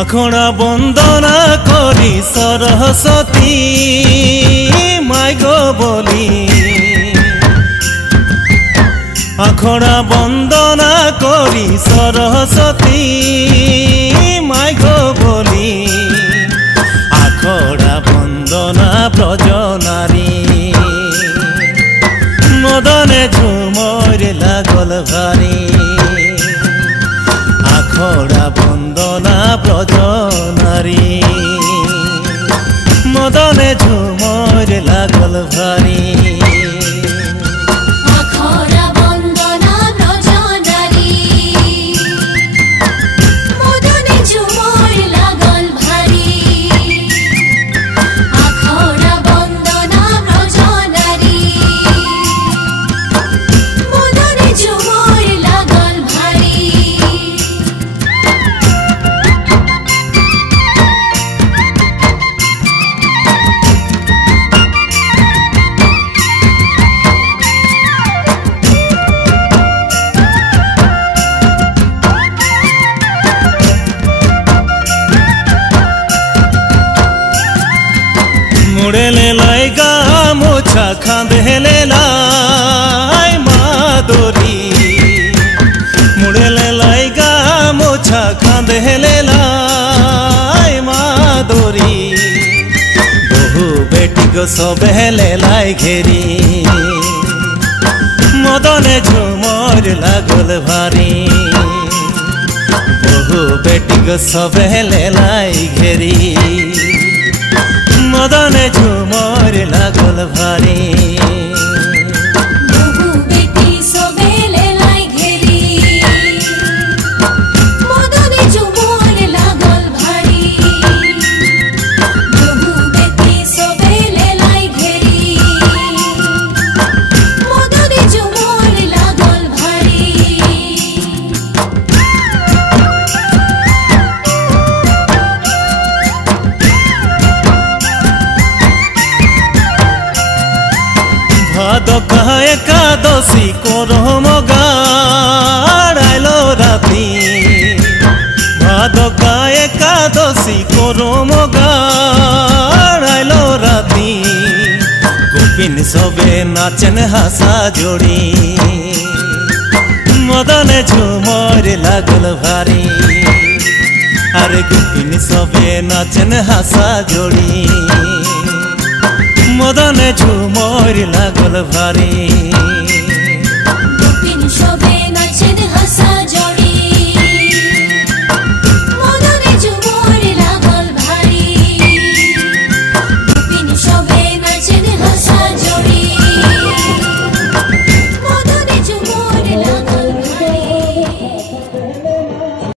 আখড়া বন্দনা করি সরস্বতী মাই গো বলি, আখড়া বন্দনা করি সরস্বতী মাই গো বলি, আখড়া বন্দনা ব্রজনারী মদনে ঝুমর লাগল ভারী, আখড়া বন্দনা ব্রজনারী মদনে ঝুমর লাগল ভারী। मुड़ेले लाई गा मोछा खांदेले लाई मादोरी, मुड़ेले लाई गा मोछा खांदेले लाई मादोरी, बहु बेटी को सबेले लाई घेरी मदने झुमर लागल भारी, बहु बेटी को सबेले लाई घेरी मदने झुमर लागल भारी। ভাদকা একাদশী করম গাড়াইলো রাতি, ভাদকা একাদশী করম গাড়াইলো রাতি, গোপিন সবে নাচেন হাসা জোড়ি মদনে ঝুমর লাগল ভারী, আরে গোপিন সবে নাচেন হাসা জোড়ি মদনে ঝুমর লাগল ভারী।